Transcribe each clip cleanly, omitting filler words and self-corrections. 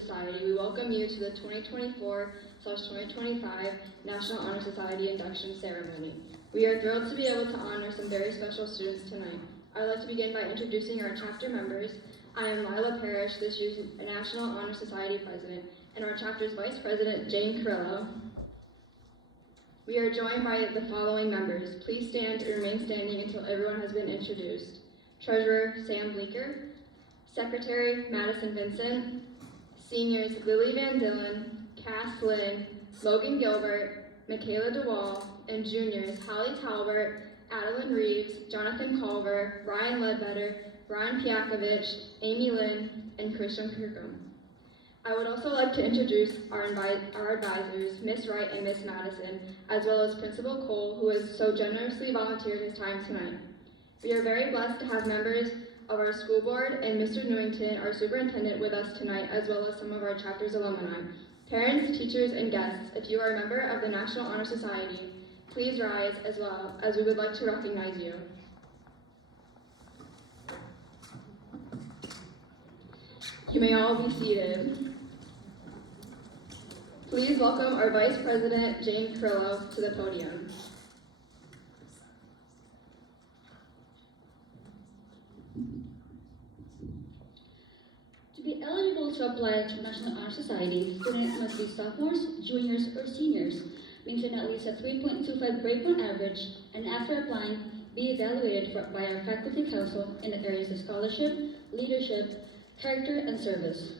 Society, we welcome you to the 2024/2025 National Honor Society induction ceremony. We are thrilled to be able to honor some very special students tonight. I'd like to begin by introducing our chapter members. I am Lila Parrish, this year's National Honor Society President, and our chapter's Vice President, Jane Carrillo. We are joined by the following members. Please stand and remain standing until everyone has been introduced. Treasurer, Sam Bleeker. Secretary, Madison Vincent. Seniors, Lily Van Dillen, Cass Lynn, Logan Gilbert, Michaela DeWall, and juniors, Holly Talbert, Adeline Reeves, Jonathan Culver, Ryan Ledbetter, Brian Piakovich, Amy Lynn, and Christian Kirkham. I would also like to introduce our advisors, Miss Wright and Miss Madison, as well as Principal Cole, who has so generously volunteered his time tonight. We are very blessed to have members of our school board and Mr. Newington, our superintendent, with us tonight, as well as some of our chapter's alumni. Parents, teachers, and guests, if you are a member of the National Honor Society, please rise as well, as we would like to recognize you. You may all be seated. Please welcome our Vice President, Jane Carrillo, to the podium. To be eligible to apply to National Honor Society, students must be sophomores, juniors, or seniors, maintain at least a 3.25 grade point average, and after applying, be evaluated by our faculty council in the areas of scholarship, leadership, character, and service.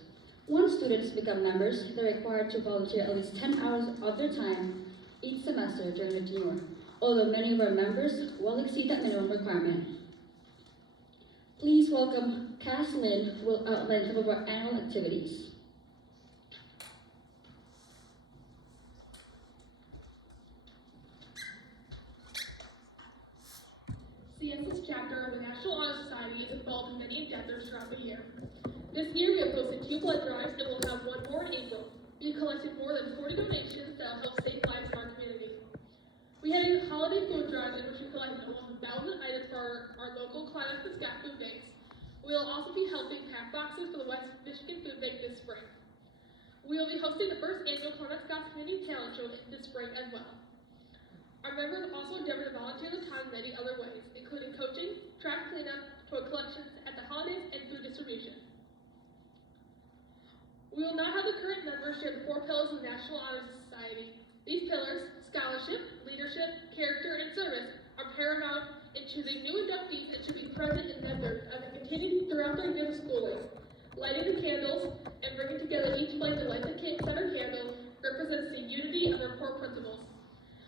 Once students become members, they're required to volunteer at least 10 hours of their time each semester during the tenure, although many of our members well exceed that minimum requirement. Please welcome Cass Lynn, who will outline some of our annual activities. CS's chapter of the National Honor Society is involved in many endeavors throughout the year. This year we have hosted 2 blood drives and will have 1 more in April. We have collected more than 40 donations that will help save lives in our community. We had a holiday food drive in which we collected almost 1,000 items for our local Climax and Scott food banks. We will also be helping pack boxes for the West Michigan Food Bank this spring. We will be hosting the first annual Climax Scott Community Talent Show this spring as well. Our members also endeavor to volunteer their time in many other ways, including coaching, trash cleanup, toy collections at the holidays, and food distribution. We will now have the current members share the 4 pillars of the National Honor Society. These pillars, scholarship, leadership, character, and service, are paramount in choosing new inductees and should be present in members as they continue throughout their years of schooling. Lighting the candles and bringing together each flame to light the center candle represents the unity of our core principles.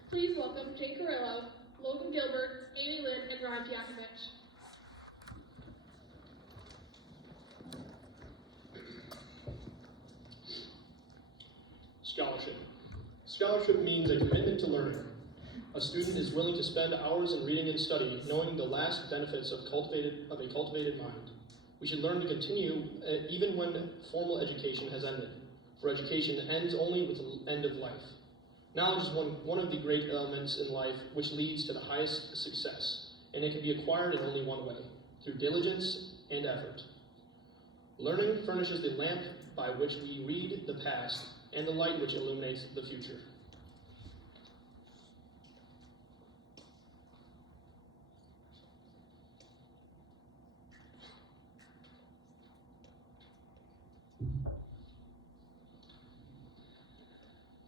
Please welcome Jane Carrillo, Logan Gilbert, Amy Lynn, and Ryan Piakovich. Scholarship. Scholarship means a commitment to learning. A student is willing to spend hours in reading and study, knowing the lasting benefits of a cultivated mind. We should learn to continue even when formal education has ended, for education ends only with the end of life. Knowledge is one of the great elements in life which leads to the highest success, and it can be acquired in only one way, through diligence and effort. Learning furnishes the lamp by which we read the past and the light which illuminates the future.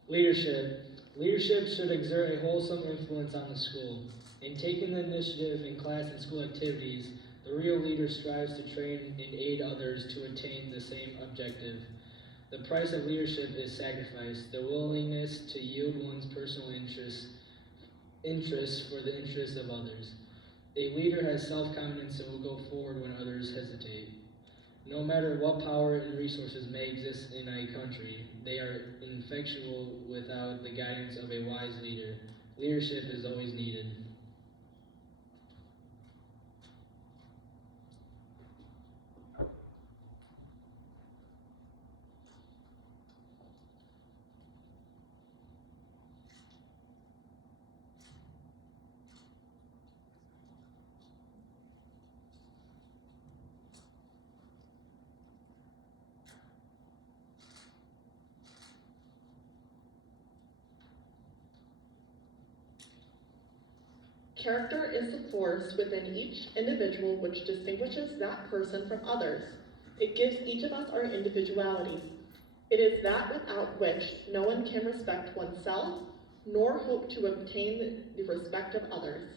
Leadership. Leadership should exert a wholesome influence on the school. In taking the initiative in class and school activities, the real leader strives to train and aid others to attain the same objective. The price of leadership is sacrifice, the willingness to yield one's personal interests for the interests of others. A leader has self-confidence and will go forward when others hesitate. No matter what power and resources may exist in a country, they are ineffectual without the guidance of a wise leader. Leadership is always needed. Character is the force within each individual which distinguishes that person from others. It gives each of us our individuality. It is that without which no one can respect oneself, nor hope to obtain the respect of others.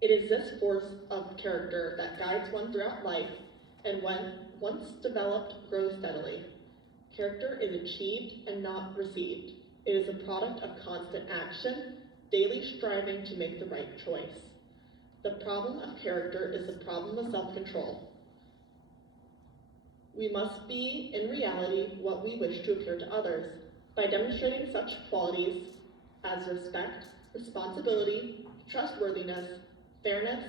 It is this force of character that guides one throughout life, and when once developed, grows steadily. Character is achieved and not received. It is a product of constant action, daily striving to make the right choice. The problem of character is the problem of self-control. We must be, in reality, what we wish to appear to others. By demonstrating such qualities as respect, responsibility, trustworthiness, fairness,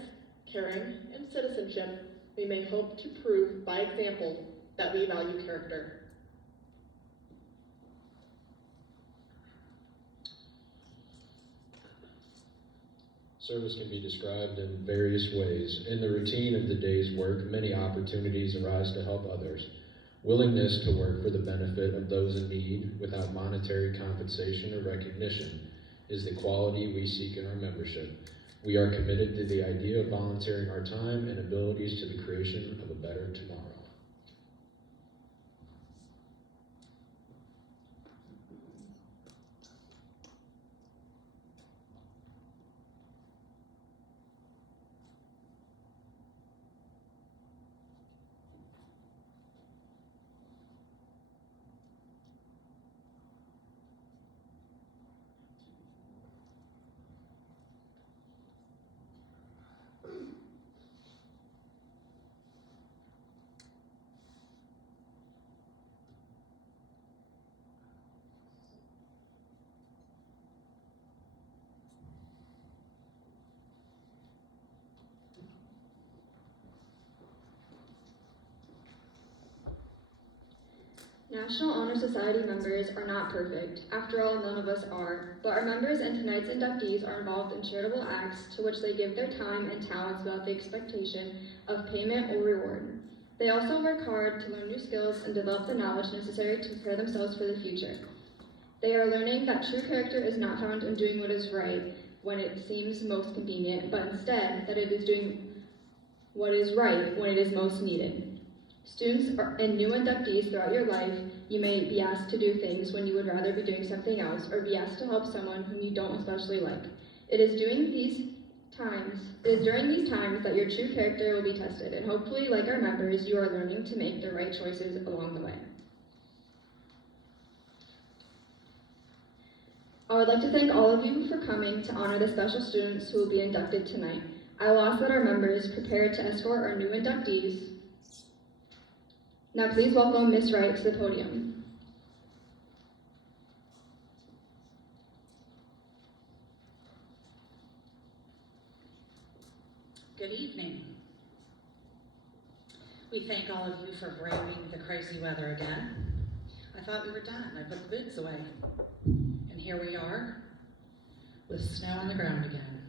caring, and citizenship, we may hope to prove by example that we value character. Service can be described in various ways. In the routine of the day's work, many opportunities arise to help others. Willingness to work for the benefit of those in need without monetary compensation or recognition is the quality we seek in our membership. We are committed to the idea of volunteering our time and abilities to the creation of a better tomorrow. National Honor Society members are not perfect. After all, none of us are. But our members and tonight's inductees are involved in charitable acts to which they give their time and talents without the expectation of payment or reward. They also work hard to learn new skills and develop the knowledge necessary to prepare themselves for the future. They are learning that true character is not found in doing what is right when it seems most convenient, but instead that it is doing what is right when it is most needed. Students and new inductees throughout your life, you may be asked to do things when you would rather be doing something else, or be asked to help someone whom you don't especially like. It is during these times that your true character will be tested, and hopefully, like our members, you are learning to make the right choices along the way. I would like to thank all of you for coming to honor the special students who will be inducted tonight. I will ask that our members prepare to escort our new inductees. Now please welcome Ms. Wright to the podium. Good evening. We thank all of you for braving the crazy weather again. I thought we were done. I put the boots away. And here we are with snow on the ground again.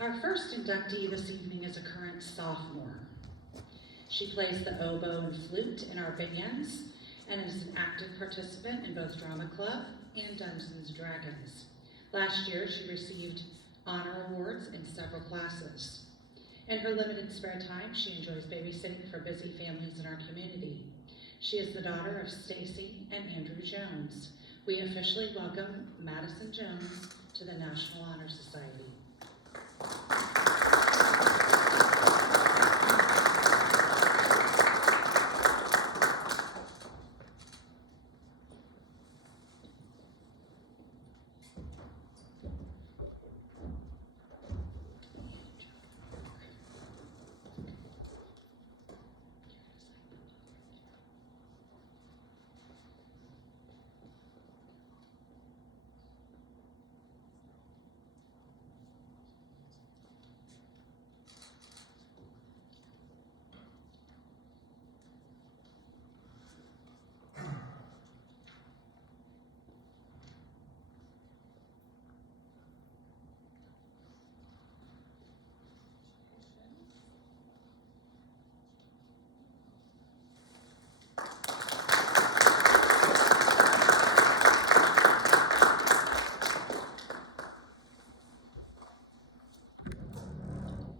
Our first inductee this evening is a current sophomore. She plays the oboe and flute in our bands and is an active participant in both Drama Club and Dungeons & Dragons. Last year, she received honor awards in several classes. In her limited spare time, she enjoys babysitting for busy families in our community. She is the daughter of Stacy and Andrew Jones. We officially welcome Madison Jones to the National Honor Society.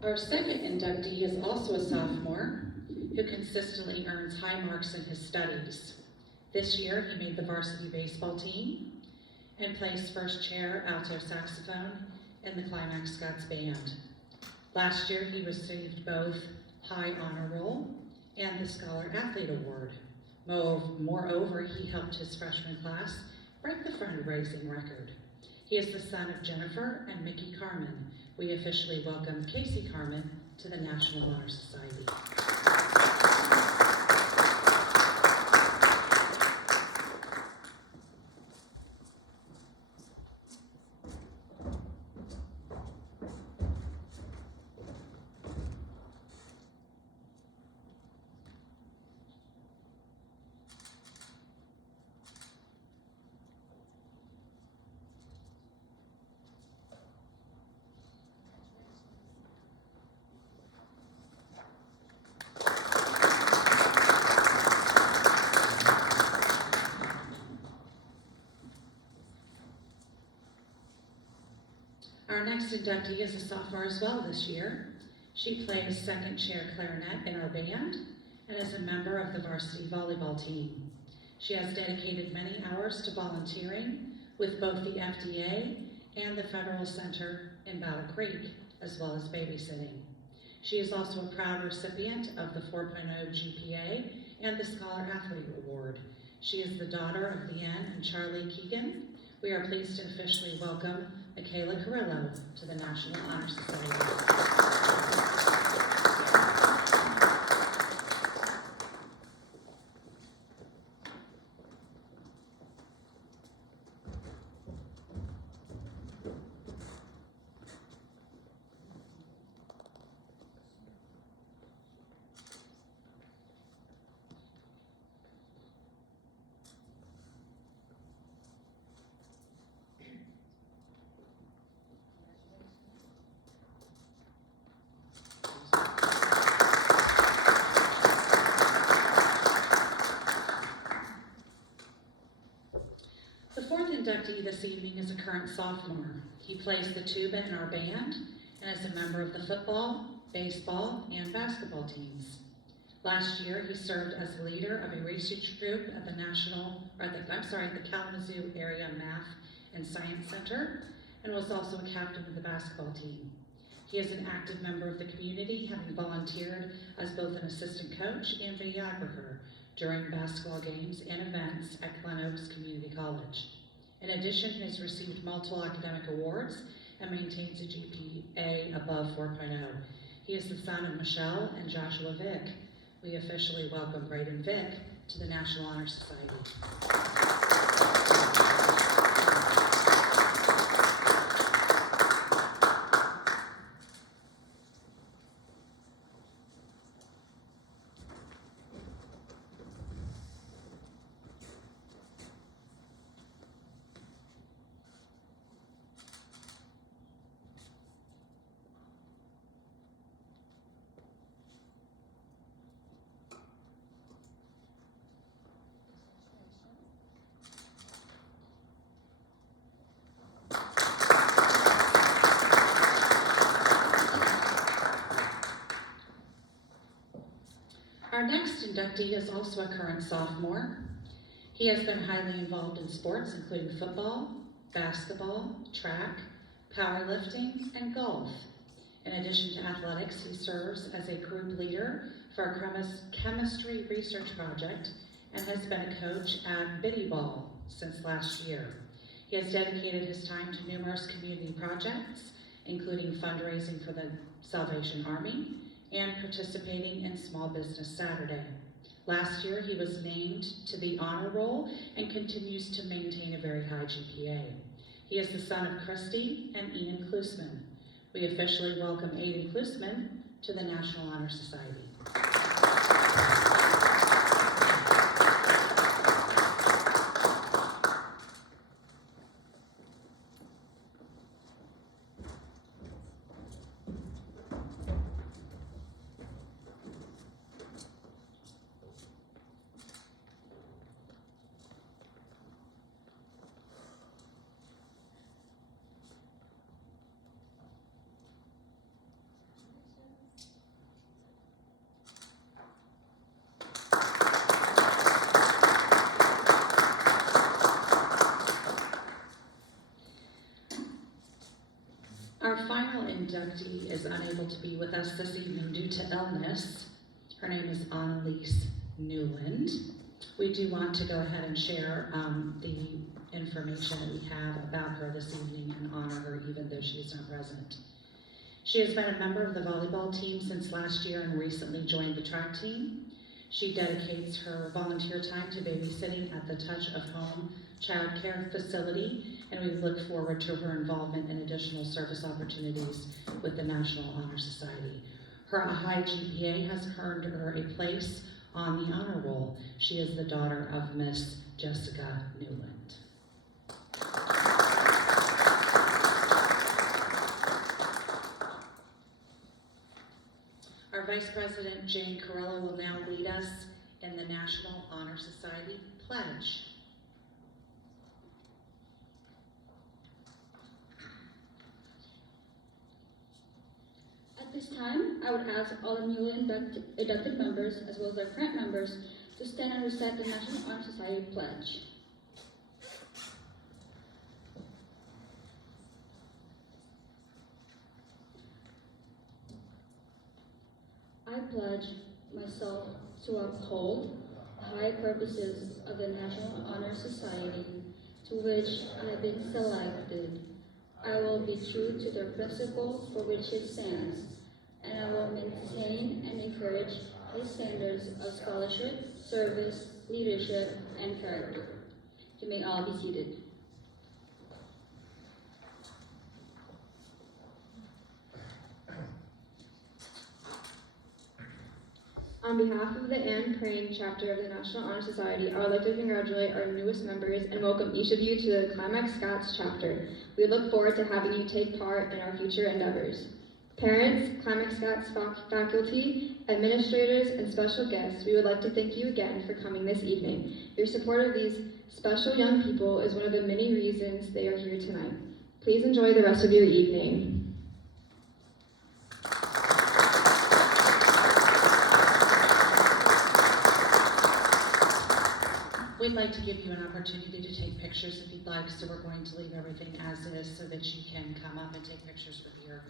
Our second inductee is also a sophomore who consistently earns high marks in his studies. This year, he made the varsity baseball team and plays first chair alto saxophone in the Climax Scouts band. Last year, he received both High Honor Roll and the Scholar Athlete Award. Moreover, he helped his freshman class break the fundraising record. He is the son of Jennifer and Mickey Carmen. We officially welcome Casey Carmen to the National Honor Society. Our next inductee is a sophomore as well this year. She plays second chair clarinet in our band and is a member of the varsity volleyball team. She has dedicated many hours to volunteering with both the FDA and the Federal Center in Battle Creek, as well as babysitting. She is also a proud recipient of the 4.0 GPA and the Scholar Athlete Award. She is the daughter of Leanne and Charlie Keegan. We are pleased to officially welcome Michaela Carrillo to the National Honor Society. The fourth inductee this evening is a current sophomore. He plays the tuba in our band and is a member of the football, baseball, and basketball teams. Last year, he served as the leader of a research group at the Kalamazoo Area Math and Science Center, and was also a captain of the basketball team. He is an active member of the community, having volunteered as both an assistant coach and videographer during basketball games and events at Glen Oaks Community College. In addition, he has received multiple academic awards and maintains a GPA above 4.0. He is the son of Michelle and Joshua Vick. We officially welcome Braden Vick to the National Honor Society. Our next inductee is also a current sophomore. He has been highly involved in sports, including football, basketball, track, powerlifting, and golf. In addition to athletics, he serves as a group leader for a chemistry research project and has been a coach at Biddy Ball since last year. He has dedicated his time to numerous community projects, including fundraising for the Salvation Army and participating in Small Business Saturday. Last year, he was named to the honor roll and continues to maintain a very high GPA. He is the son of Christy and Ian Klusman. We officially welcome Aiden Klusman to the National Honor Society. inductee is unable to be with us this evening due to illness. Her name is Annalise Newland. We do want to go ahead and share the information that we have about her this evening and honor her even though she is not present. She has been a member of the volleyball team since last year and recently joined the track team. She dedicates her volunteer time to babysitting at the Touch of Home child care facility, and we look forward to her involvement in additional service opportunities with the National Honor Society. Her high GPA has earned her a place on the honor roll. She is the daughter of Miss Jessica Newland. Our Vice President, Jane Carrillo, will now lead us in the National Honor Society Pledge. At this time, I would ask all the newly inducted members, as well as our current members, to stand and recite the National Honor Society Pledge. I pledge myself to uphold the high purposes of the National Honor Society, to which I have been selected. I will be true to the principles for which it stands, and I will maintain and encourage high standards of scholarship, service, leadership, and character. You may all be seated. On behalf of the Anne Praying chapter of the National Honor Society, I would like to congratulate our newest members and welcome each of you to the Climax Scots chapter. We look forward to having you take part in our future endeavors. Parents, Climax Scots faculty, administrators, and special guests, we would like to thank you again for coming this evening. Your support of these special young people is one of the many reasons they are here tonight. Please enjoy the rest of your evening. We'd like to give you an opportunity to take pictures if you'd like, so we're going to leave everything as is so that you can come up and take pictures with your